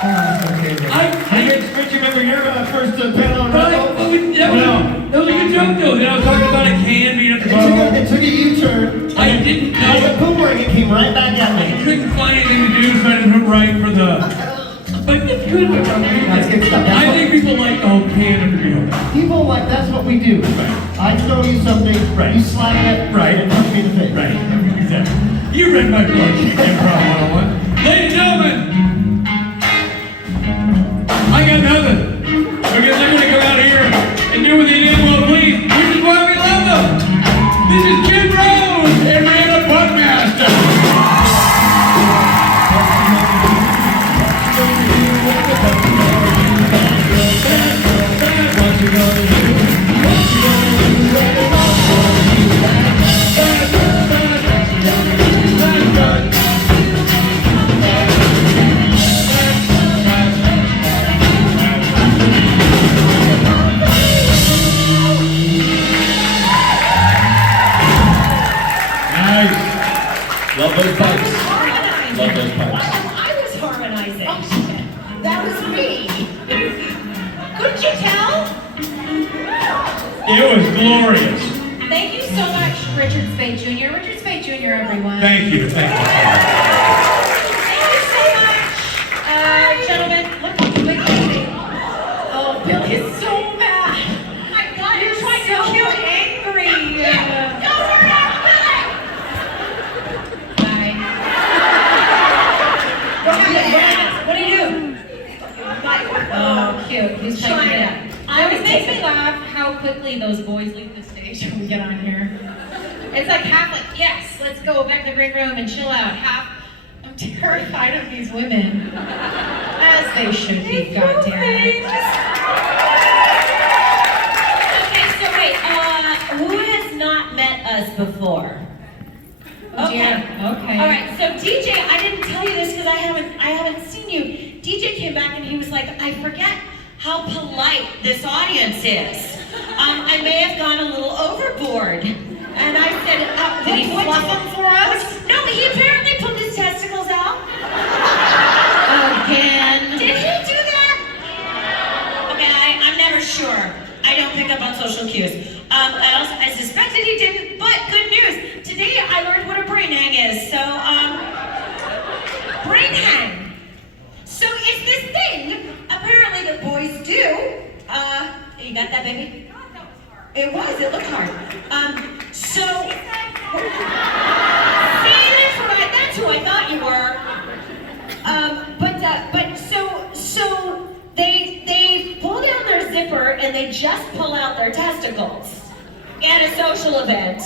Rich, remember your first panel on That was a good joke though. Then I was talking about a can being at the bottom. It took a U-turn. I didn't know. As a boomerang, it came right back at me. I couldn't find anything to do, so I didn't right for the... But it's good. That's good stuff. I think people like the whole can of the deal. People like, that's what we do. Right. I throw you something, you slap it, and punch me in the face. Right. Exactly. You read my book, Improv 101. Ladies and gentlemen, I got nothing. Because they're going to come out here and do what they did. Well, please, which is why we love them. This is Jim Rhodes and Briana Buckmaster. Love those pipes. Love those pipes. I was harmonizing. Oh, that was me. Couldn't you tell? It was glorious. Thank you so much, Richard Spade Jr. Richard Spade Jr., everyone. Thank you. Thank you so much, gentlemen. Look at the big baby. Oh, Billy is so mad. I got You're trying to kill angry. Don't worry, I'm Billy. Hi. What do you do? Oh, cute. He's trying to. It always makes me laugh how quickly those boys leave the stage when we get on here. It's like half like, yes, let's go back to the green room and chill out. Half, I'm terrified of these women. As they should be, goddammit. Okay, so wait, who has not met us before? Okay. Yeah, okay. All right. So DJ, I didn't tell you this because I haven't seen you. DJ came back and he was like, I forget how polite this audience is. I may have gone a little overboard. And I said, did he fluff them for us? No, he apparently pulled his testicles out. Again. Did he do that? Okay, I'm never sure. I don't pick up on social cues. I suspected he didn't, but good news. Today I learned what a brain hang is. So, brain hang. So it's this thing, apparently that boys do. You got that, baby? It looked hard. See, that's who I thought you were. So they pull down their zipper and they just pull out their testicles at a social event.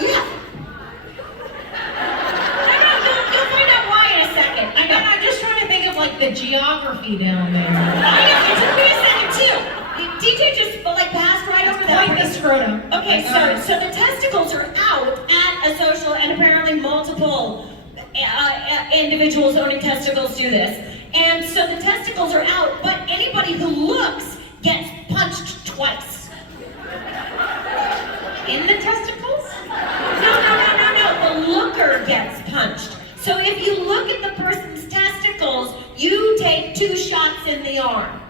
Yeah. You'll find out why in a second. I'm just trying to think of like the geography down there. I know, it took me a second too. DJ just passed right over that. Quite the scrotum. Okay, so the testicles are out at a social, and apparently multiple individuals owning testicles do this. And so the testicles are out, but anybody who looks gets punched twice. In the testicles? No. The looker gets punched. So if you look at the person's testicles, you take 2 shots in the arm.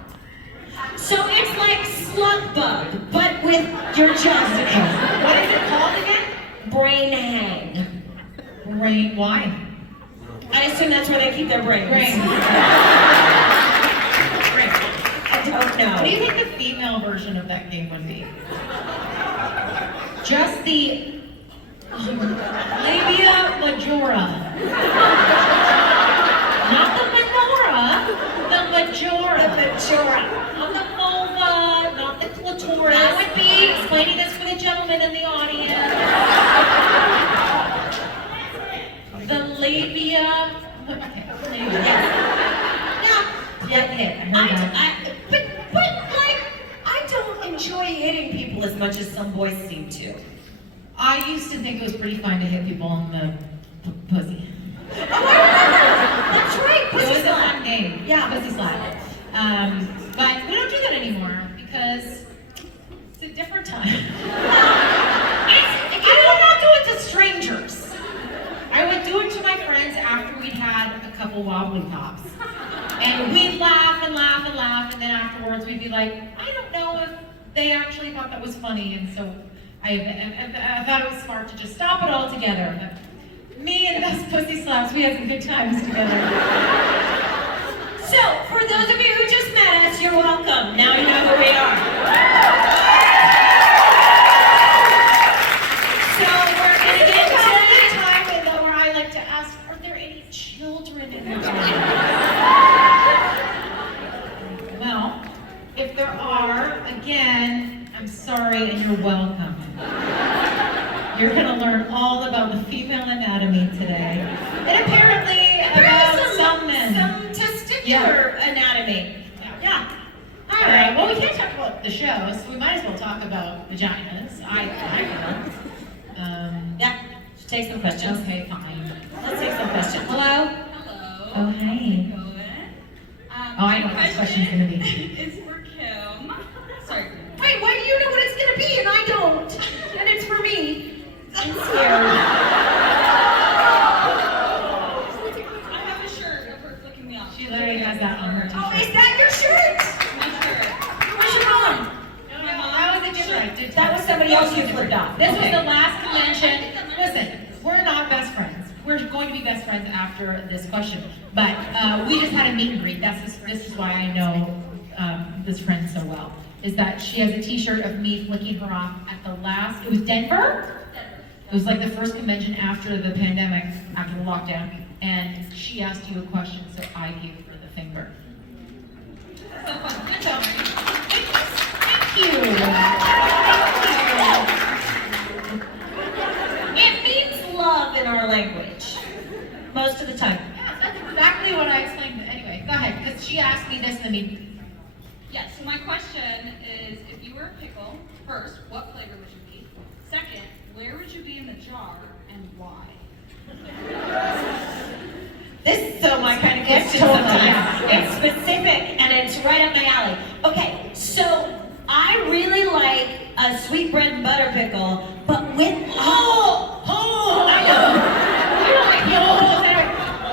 So it's like slug bug, but with your testicles. What is it called again? Brain hang. Brain, why? I assume that's where they keep their brains. Brain. I don't know. What do you think the female version of that game would be? Just the labia majora. Not the menorah, the majora. The majora. Not the vulva, not the clitoris. That would be explaining this for the gentlemen in the audience. The labia. Okay. Yeah. Hit. I heard that. I don't enjoy hitting people as much as some boys seem to. I used to think it was pretty fun to hit people on the pussy. Oh, I remember. That's right. It was a fun game. Yeah. Pussy slap. But we don't do that anymore because it's a different time. I would not do it to strangers. I would do it to my friends after we'd had a couple wobbly tops. And we'd laugh and laugh and laugh, and then afterwards we'd be like, I don't know if they actually thought that was funny, and so I thought it was smart to just stop it all together. But me and those pussy slaps, we had some good times together. So, for those of you who just met us, you're welcome. Now you know who we are. So, we're going to get to the time window where I like to ask, are there any children in the audience? Well, if there are, again, I'm sorry and you're welcome. You're going to learn all about the female anatomy today. And apparently about some men. Some testicular anatomy. Yeah. All right. Well, we can't talk about the show, so we might as well talk about vaginas. I feel. Yeah. Should take some questions. Okay, fine. Let's take some questions. Hello? Hello. Oh, hey. Oh, I know what this question's gonna be. It's for Kim. Sorry. Wait, why do you know what it's going to be and I don't? And it's for me. I'm scared. I have a shirt for flicking me off. She literally has that on her Oh, t-shirt. is that your shirt? My shirt. Where's your mom? No, that was a different. That was somebody else who flipped off. This was the last convention. Listen, we're not best friends. We're going to be best friends after this question. But we just had a meet and greet. This is why I know this friend so well. Is that she has a t-shirt of me flicking her off at the last, it was Denver? It was like the first convention after the pandemic, after the lockdown. And she asked you a question, so I gave her the finger. So fun. Good job. Thank you. It means love in our language. Most of the time. Yeah, that's exactly what I explained. Anyway, go ahead, because she asked me this in the meeting. Yeah, so my question is, if you were a pickle, first, what flavor would you be? Second, where would you be in the jar and why? This is so my kind of question totally, sometimes. yeah. It's specific and it's right up my alley. Okay, so I really like a sweet bread and butter pickle, but with I know.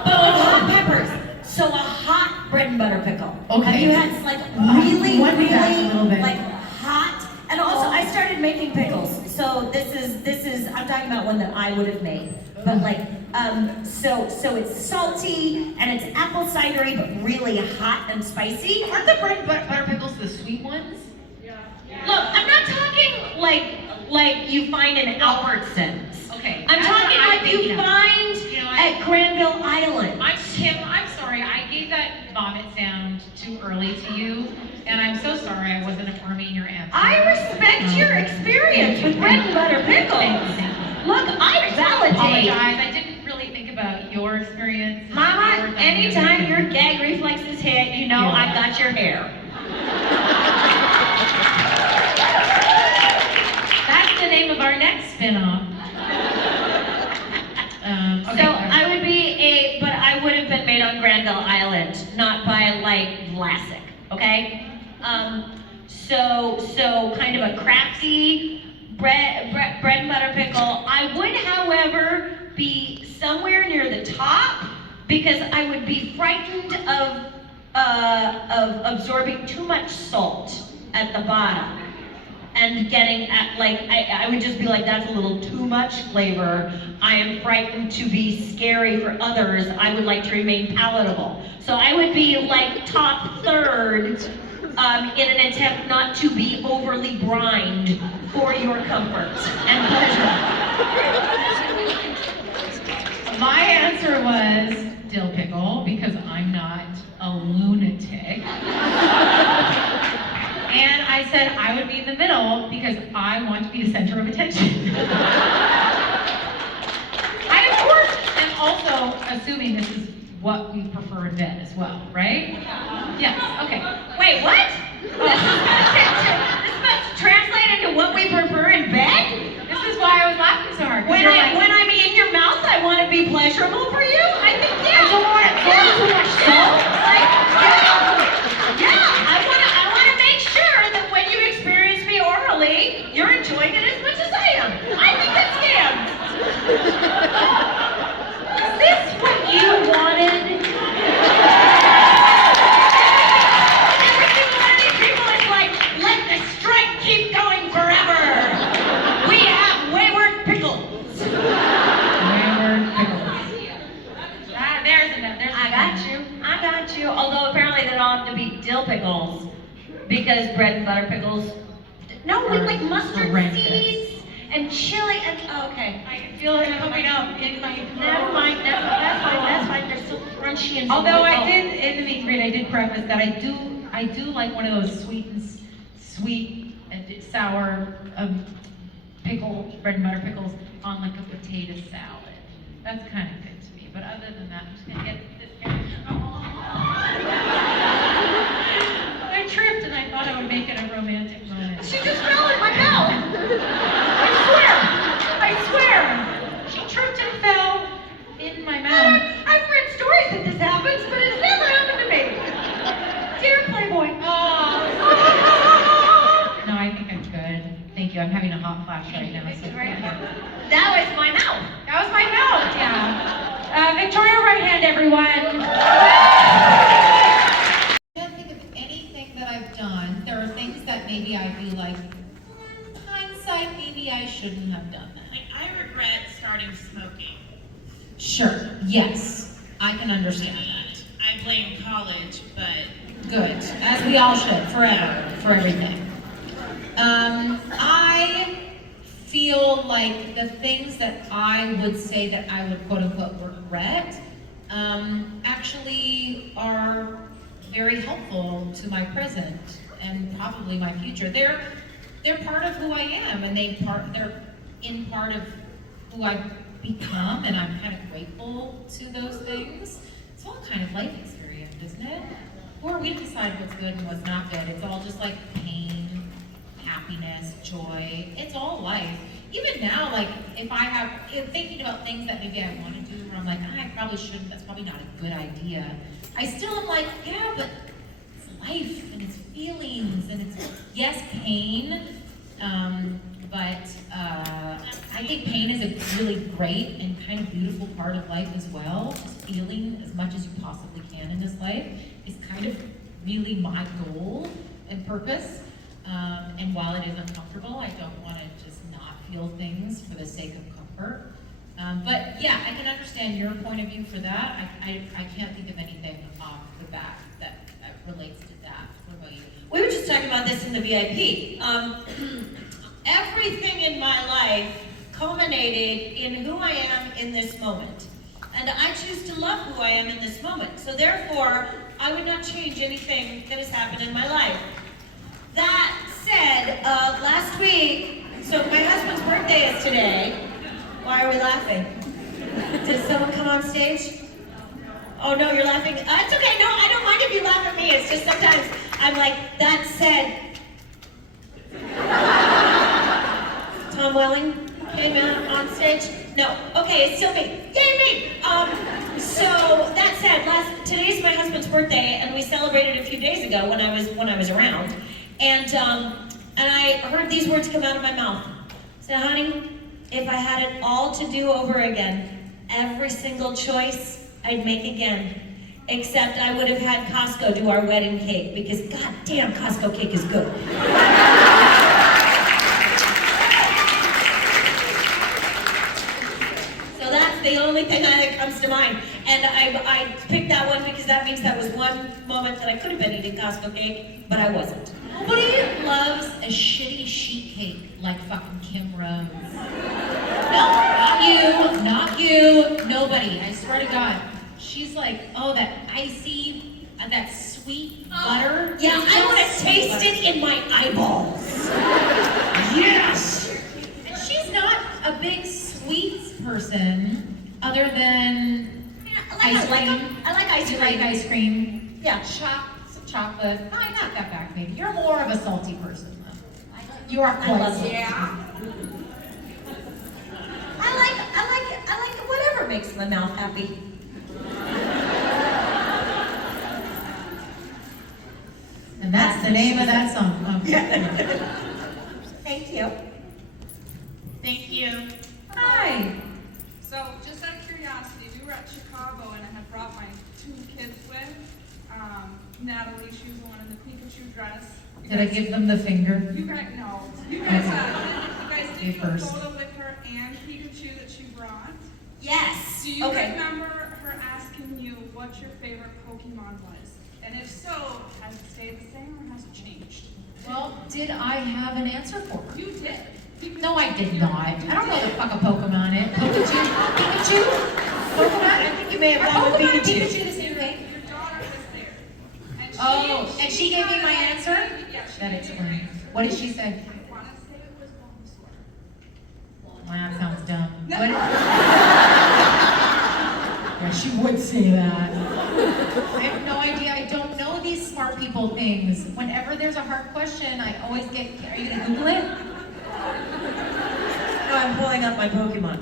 But with hot peppers. So a hot bread and butter pickle. Okay. Have you had like really, What is that a little bit? like hot? And also I started making pickles. So this is I'm talking about one that I would have made. But like so it's salty and it's apple cidery but really hot and spicy. Aren't the bread and butter pickles the sweet ones? Look, I'm not talking like you find in Albertsons. Okay. I'm that's talking what like you thinking of. find You know, at Granville Island. I'm sorry, I gave that vomit sound too early to you, and I'm so sorry I wasn't affirming your answer. I respect your experience with bread and butter pickles. Thank you. Look, I validate. Apologize, I didn't really think about your experience. and Mama, your anytime dynamic. your gag reflexes hit, you know I got your hair. That's the name of our next spin-off. Okay. So I would be but I would have been made on Granville Island, not by like Vlasic, okay? So kind of a crafty bread and butter pickle. I would, however, be somewhere near the top because I would be frightened of absorbing too much salt at the bottom. And getting at like, I would just be like, that's a little too much flavor. I am frightened to be scary for others. I would like to remain palatable. So I would be like top third in an attempt not to be overly brined for your comfort and pleasure. My answer was dill pickle because I'm not a lunatic. And I said I would be in the middle because I want to be the center of attention. I, of course, am also assuming this is what we prefer in bed as well, right? Yes, okay. Wait, what? This must translate into what we prefer in bed? This is why I was laughing so hard. 'cause When you're like, when I'm in your mouth, I want to be pleasurable for you? I think, yeah. I don't want to absorb too much salt. Yeah, I want to make sure that when you experience me orally, you're enjoying it as much as I am. I think that's scam. Is this what you wanted? you, although apparently they don't have to be dill pickles, because bread and butter pickles. No, with like mustard horrendous. seeds and chili and okay. I feel it coming up in my throat. Never mind, that's fine. They're still crunchy and Although I did, in the meat and greet, I did preface that I do like one of those sweet and sour pickle, bread and butter pickles on like a potato salad. That's kind of good to me. But other than that, I'm just gonna get this guy. I tripped and I thought I would make it a romantic moment. She just fell in my mouth. I swear. She tripped and fell in my mouth. I've read stories that this happens, but it's never happened to me. Dear Playboy. No, I think I'm good. Thank you. I'm having a hot flash right now. So thank you. That was my mouth. That was my mouth, yeah. Victoria, right hand, everyone. I can't think of anything that I've done. There are things that maybe I feel like, hindsight, maybe I shouldn't have done that. Like, I regret starting smoking. Sure, yes, I can understand that. I blame college, but Good, as we all should, forever, for everything. I feel like the things that I would say that I would quote unquote regret actually are very helpful to my present and probably my future. They're part of who I am, and they're in part of who I've become, and I'm kind of grateful to those things. It's all kind of life experience, isn't it? Or we decide what's good and what's not good. It's all just like pain, happiness, joy. It's all life. Even now, like if thinking about things that maybe I want to do, where I'm like, I probably shouldn't, that's probably not a good idea. I still am like, yeah, but it's life and it's feelings and it's, yes, pain, but I think pain is a really great and kind of beautiful part of life as well. Just feeling as much as you possibly can in this life is kind of really my goal and purpose. And while it is uncomfortable, I don't want to just not feel things for the sake of comfort. But yeah, I can understand your point of view for that. I can't think of anything off the bat that relates to that. What about you? We were just talking about this in the VIP. Everything in my life culminated in who I am in this moment. And I choose to love who I am in this moment. So therefore, I would not change anything that has happened in my life. That said, last week, so my husband's birthday is today. Why are we laughing? Did someone come on stage? Oh no, you're laughing. It's okay, no, I don't mind if you laugh at me. It's just sometimes I'm like, that said. Tom Welling came in on stage. No, okay, it's still me. Yay, me! So that said, today's my husband's birthday, and we celebrated a few days ago when I was around, and I heard these words come out of my mouth. I said, honey, if I had it all to do over again, every single choice I'd make again, except I would have had Costco do our wedding cake, because goddamn, Costco cake is good. The only thing that comes to mind. And I picked that one because that means that was one moment that I could have been eating Costco cake, but I wasn't. Nobody loves a shitty sheet cake like fucking Kim Rhodes. No, not you, nobody. I swear to God. She's like, oh, that icy, that sweet butter. Yeah, I want to taste it in my eyeballs. Yes! And she's not a big sweets person. Other than ice cream. I like ice cream. You like ice cream? Yeah. Some chocolate. I got that back, baby. You're more of a salty person, though. You are I quite love salty. yeah. I like whatever makes my mouth happy. And that's the name of that song. Thank you. thank you. Hi. So, just out of curiosity, we were at Chicago and I had brought my two kids with. Natalie, she was the one in the Pikachu dress. Did I give them the finger? You guys, no. You guys You did a first. photo with her and Pikachu that she brought. Yes. Do you Okay. remember her asking you what your favorite Pokemon was. And if so, has it stayed the same or has it changed? Well, did I have an answer for her? You did. No, I did not. I don't know the fuck a Pokemon is. Pikachu? Pikachu? Pokemon? I think you may have Are gone with Pokemon and Pikachu. Pikachu the same thing? Your daughter was there. And And she gave me my answer? Yeah, she That gave you your explains. answer. What did she say? I want to say it was Bulbasaur. Well, that sounds dumb. What? Yeah, she would say that. I have no idea. I don't know these smart people things. Whenever there's a hard question, I always get. Are you gonna Google it? No, I'm pulling up my Pokemon.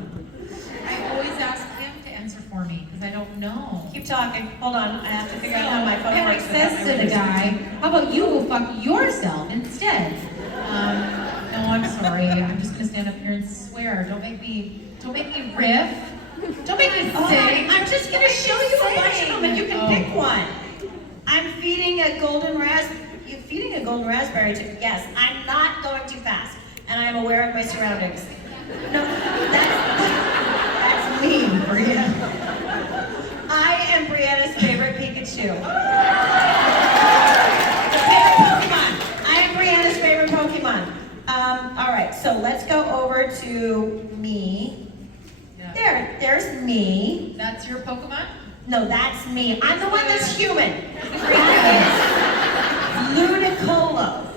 I always ask him to answer for me because I don't know. Keep talking. Hold on. I have to figure out how my phone Panic works. says without to my the guy, "How about you go fuck yourself instead?" No, I'm sorry. I'm just gonna stand up here and swear. Don't make me riff. Don't make me sing. I'm just gonna show you a bunch of them, and you can pick one. I'm feeding a golden raspberry. You're feeding a golden raspberry to. Yes, I'm not going too fast, and I am aware of my surroundings. No, that's me, Briana. I am Briana's favorite Pikachu. Favorite Pokemon. I am Briana's favorite Pokemon. All right, so let's go over to me. Yeah. There's me. That's your Pokemon? No, that's me. I'm the one that's human. Briana is Ludicolo.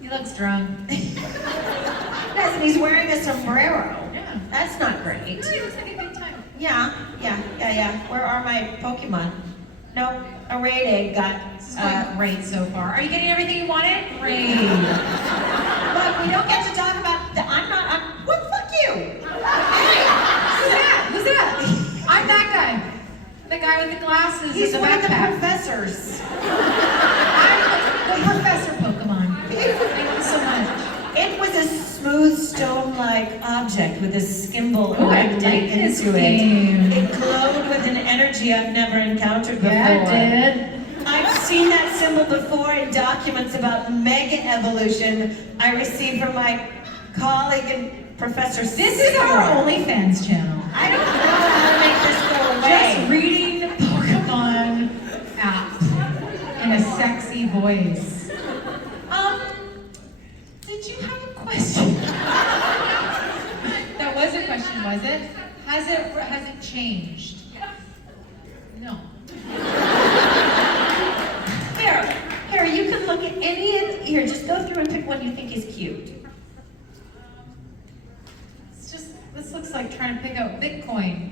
He looks drunk. Yes, and he's wearing a sombrero. Yeah. That's not great. He looks like a good time. Yeah. Where are my Pokemon? Nope. A Raid got. This is going great so far. Are you getting everything you wanted? Great. Look, we don't get to talk about the. What? Fuck you. Hey. Who's that? I'm that guy. The guy with the glasses He's and the one of the backpack. professors. I'm the Professor Pokemon. Thank you so much. It was a smooth stone-like object with a skimble Oh, I erected like this into game. it. It glowed with an energy I've never encountered before. Yeah, it did. I've seen that symbol before in documents about mega evolution I received from my colleague and Professor This is our OnlyFans channel. I don't know how to make this go away. Just reading the Pokemon app in a sexy voice. Did you have a question? That was a question, was it? Has it changed? No. Here, you can look at any of, here, just go through and pick one you think is cute. This looks like trying to pick out Bitcoin.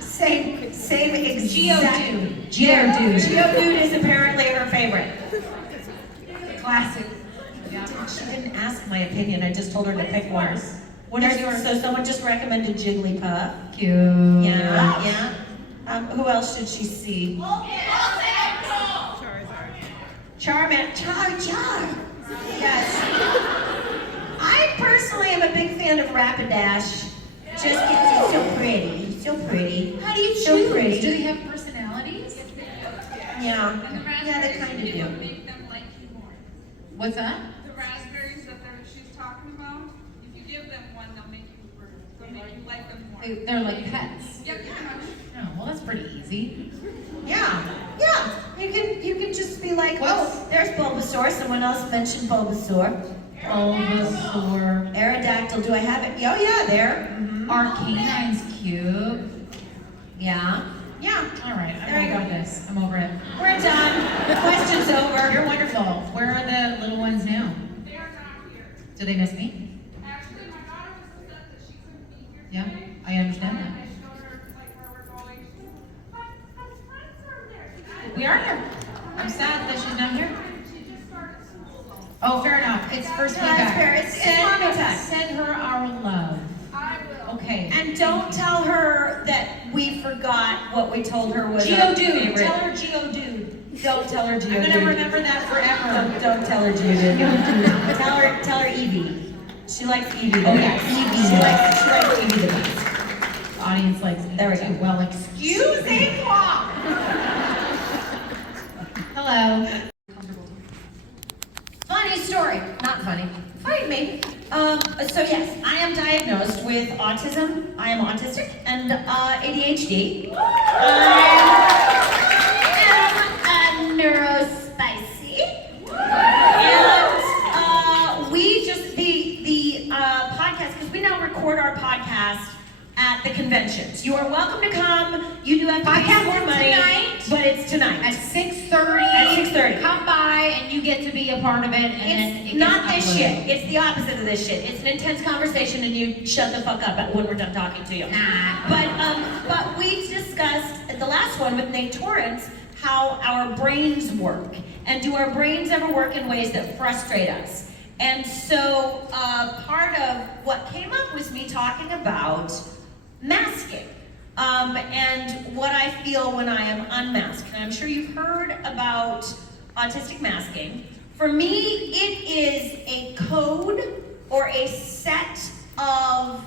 Same exact. Geodude. Geodude is apparently her favorite. Classic. Yeah. She didn't ask my opinion, I just told her to pick one. What is yours? So someone just recommended Jigglypuff. Cute. Yeah. Who else should she see? Char. Yes. I personally am a big fan of Rapidash. Just because he's so pretty. He's so pretty. How do you So choose? pretty. Do they have personalities? Yeah. And the Yeah, they kind of raspberries will do. make them like you more. What's that? The raspberries that she's talking about, if you give them one, they'll make you like them more. They're like pets. Yep, pretty much. Oh, well, that's pretty easy. Yeah. You can just be like, oh, there's Bulbasaur. Someone else mentioned Bulbasaur. Bulbasaur. Aerodactyl, do I have it? Oh yeah, there. Arcanine's cute. Yeah. All right, There you I'm over go. this. I'm over it. We're done. The question's over. You're wonderful. Where are the little ones now? They are not here. Do they miss me? Actually, my daughter was upset that she couldn't be here Yeah, today. I understand And that. I showed her like where we're going. She said, my friends are there. We are here. I'm sad that she's not here. She just started school though. Oh, fair enough. It's first week That's back. fair. It's mommy time. Send her our love. I will. Okay. And don't tell her that we forgot what we told her was our Geodude. favorite. Tell her Geodude. Don't tell her Geodude. I'm gonna remember that forever. Don't tell her Geodude. tell her Eevee. She likes Eevee the Oh, best. yeah, Eevee. She likes Eevee the best. The audience likes There we go. too. Well, excusez-moi. Hello. Funny story. Not funny. Funny to me. So yes, I am diagnosed with autism. I am autistic, and ADHD. I'm a neurospicy. And we just, the podcast, because we now record our podcast at the conventions. You are welcome to come. You do have to pay more money. Tonight. But it's tonight. At 6:30. At 6:30. Come by and you get to be a part of it. And then It's it not gets this uploaded. shit. It's the opposite of this shit. It's an intense conversation and you shut the fuck up when we're done talking to you. Nah. But we discussed at the last one with Nate Torrance how our brains work. And do our brains ever work in ways that frustrate us? And so part of what came up was me talking about masking. And what I feel when I am unmasked. And I'm sure you've heard about autistic masking. For me, it is a code or a set of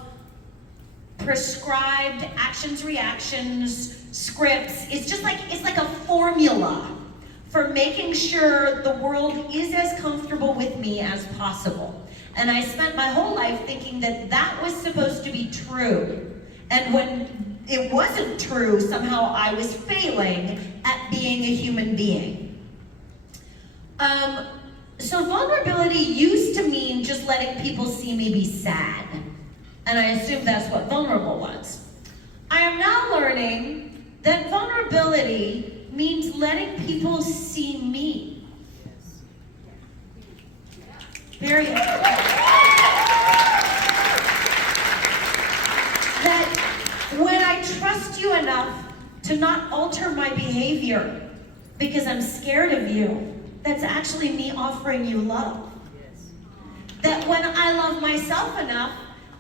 prescribed actions, reactions, scripts. It's like a formula for making sure the world is as comfortable with me as possible. And I spent my whole life thinking that that was supposed to be true. And when it wasn't true, somehow I was failing at being a human being. So vulnerability used to mean just letting people see me be sad. And I assumed that's what vulnerable was. I am now learning that vulnerability means letting people see me. Very important. That when I trust you enough to not alter my behavior because I'm scared of you, that's actually me offering you love. That when I love myself enough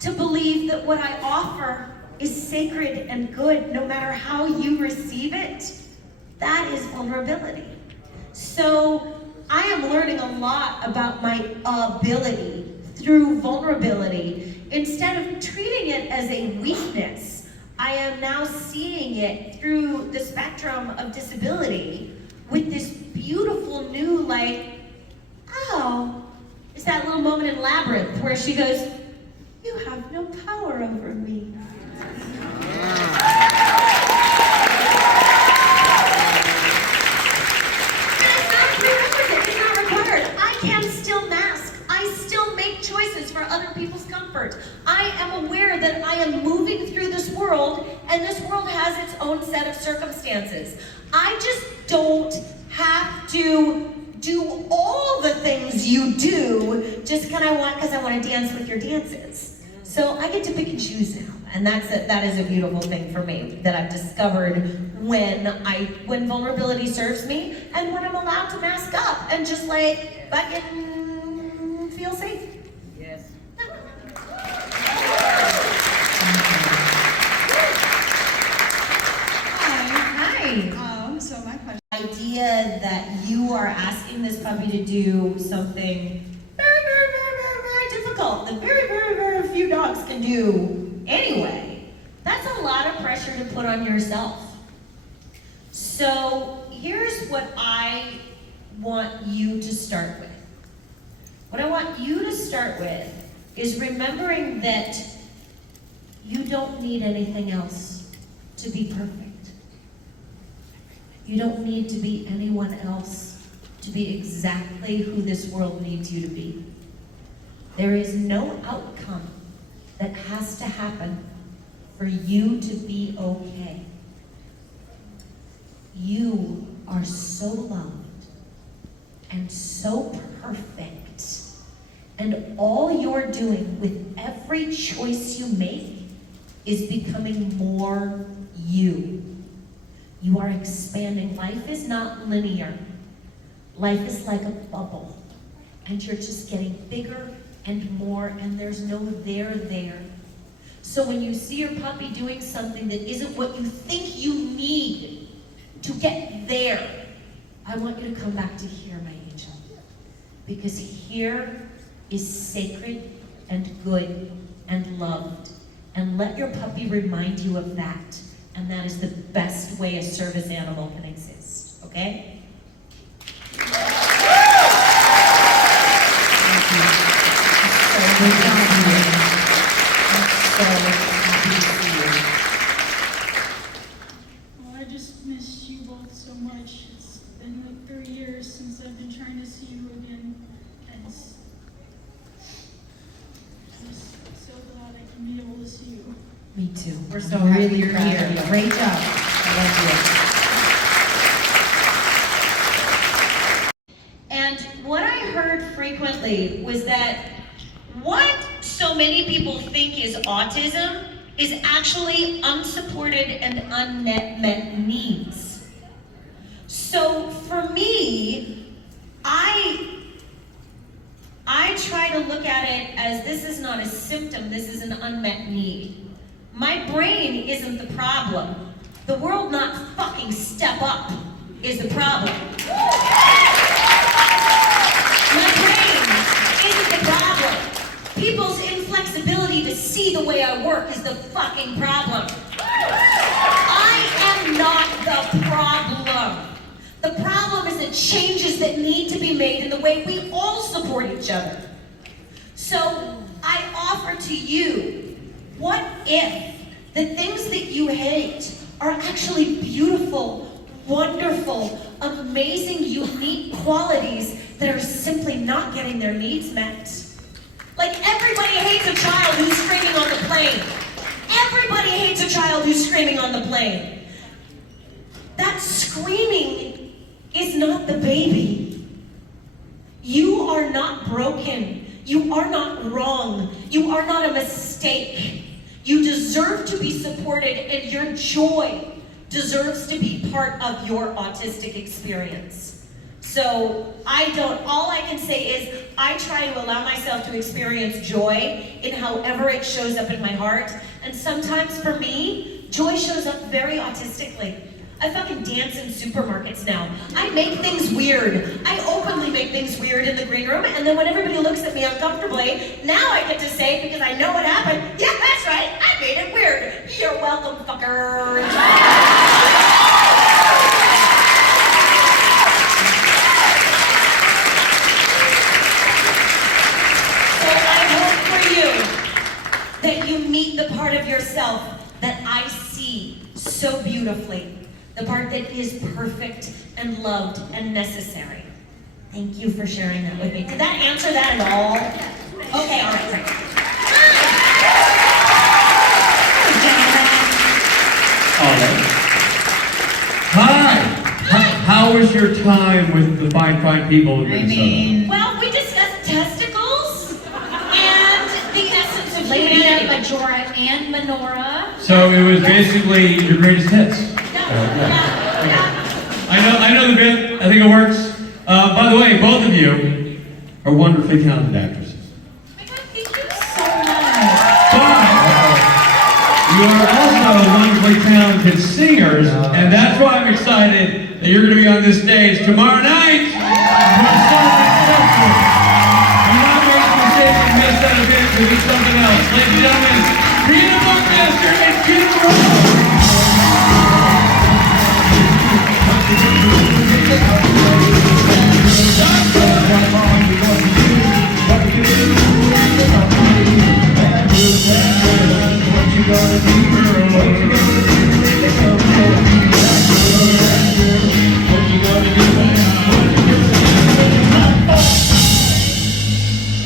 to believe that what I offer is sacred and good, no matter how you receive it, that is vulnerability. So I am learning a lot about my ability through vulnerability. Instead of treating it as a weakness, I am now seeing it through the spectrum of disability with this beautiful new, like, oh, it's that little moment in Labyrinth where she goes, you have no power over me. And it's not a prerequisite, it's not required. I can still mask. I still make choices for other people's comfort. I am aware that I am moving through this world, and this world has its own set of circumstances. I just don't have to do all the things you do just because I want to dance with your dances. So I get to pick and choose now, and that is a beautiful thing for me that I've discovered when vulnerability serves me and when I'm allowed to mask up and just like fucking feel safe. Yes. Hi. So my question. Idea that you are asking this puppy to do something very, very, very, very, very difficult that very, very, very few dogs can do anyway. That's a lot of pressure to put on yourself. So here's what I want you to start with. What I want you to start with is remembering that you don't need anything else to be perfect. You don't need to be anyone else to be exactly who this world needs you to be. There is no outcome that has to happen for you to be okay. You are so loved and so perfect. And all you're doing with every choice you make is becoming more you. You are expanding. Life is not linear. Life is like a bubble. And you're just getting bigger and more, and there's no there. So when you see your puppy doing something that isn't what you think you need to get there, I want you to come back to here, my angel. Because here is sacred and good and loved. And let your puppy remind you of that. And that is the best way a service animal can exist, okay? Thank you. I'm so happy to see you. just miss you both so much. It's been like 3 years since I've been trying to see you again. And I'm so glad I can be able to see you. Me too. We're so happy you're here. Great job. I love you. And what I heard frequently was that what so many people think is autism is actually unsupported and unmet needs. So for me, I try to look at it as this is not a symptom, this is an unmet need. My brain isn't the problem. The world not fucking step up is the problem. My brain isn't the problem. People's inflexibility to see the way I work is the fucking problem. I am not the problem. The problem is the changes that need to be made in the way we all support each other. So I offer to you, what if the things that you hate are actually beautiful, wonderful, amazing, unique qualities that are simply not getting their needs met? Like everybody hates a child who's screaming on the plane. Everybody hates a child who's screaming on the plane. That screaming is not the baby. You are not broken. You are not wrong. You are not a mistake. You deserve to be supported, and your joy deserves to be part of your autistic experience. So all I can say is I try to allow myself to experience joy in however it shows up in my heart. And sometimes for me, joy shows up very autistically. I fucking dance in supermarkets now. I make things weird. I openly make things weird in the green room, and then when everybody looks at me uncomfortably, now I get to say, because I know what happened, yeah, that's right, I made it weird. You're welcome, fuckers. That you meet the part of yourself that I see so beautifully, the part that is perfect and loved and necessary. Thank you for sharing that with me. Did that answer that at all? Okay, all right, great. Hi. How was your time with the fine people in Minnesota? Well, we discussed testicles and the essence of Lady humanity. Majora and Menorah. So it was basically your greatest hits. I know the bit. I think it works. By the way, both of you are wonderfully talented actresses. Thank you so much. But you are also wonderfully talented singers, and that's why I'm excited that you're going to be on this stage tomorrow night. I'm not going to say you missed that event to do something else. Ladies and gentlemen, Briana Buckmaster and Kim Rhodes.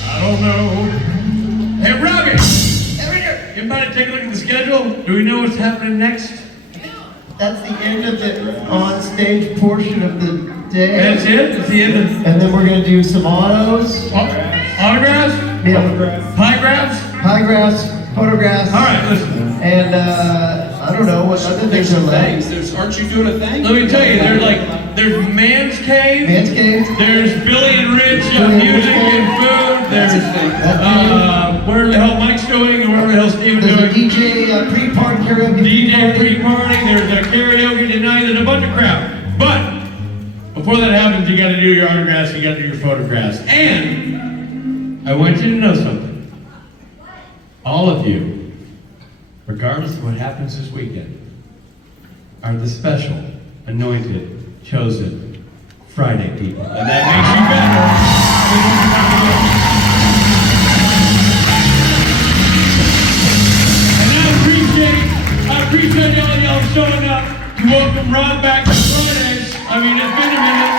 I don't know. Hey, Robbie! You might take a look at the schedule. Do we know what's happening next? That's the end of the on-stage portion of the day. That's it? That's the end of... And then we're going to do some autos. Autographs? Yeah. Pie graphs? Photographs. All right, listen. And I don't know what other things are left. Aren't you doing a thing? Let me tell you, there's Man's Cave. Man's Cave. There's Billy and Rich, music and food. There's whatever the hell Mike's doing, or whatever the hell Steven's There's doing. a DJ pre-party karaoke. DJ pre-party. There's a karaoke tonight. There's a bunch of crap. But before that happens, you got to do your autographs. You got to do your photographs. And I want you to know something. All of you, regardless of what happens this weekend, are the special, anointed, chosen Friday people. And that makes you better. And I appreciate y'all showing up to welcome Rob back to Fridays. I mean, it's been a minute.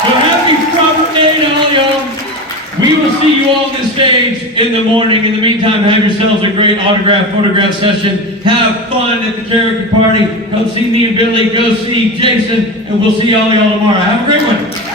So happy Strawberry Day to all y'all. We will see you all on this stage in the morning. In the meantime, have yourselves a great photograph session. Have fun at the karaoke party. Come see me and Billy. Go see Jason. And we'll see all y'all tomorrow. Have a great one.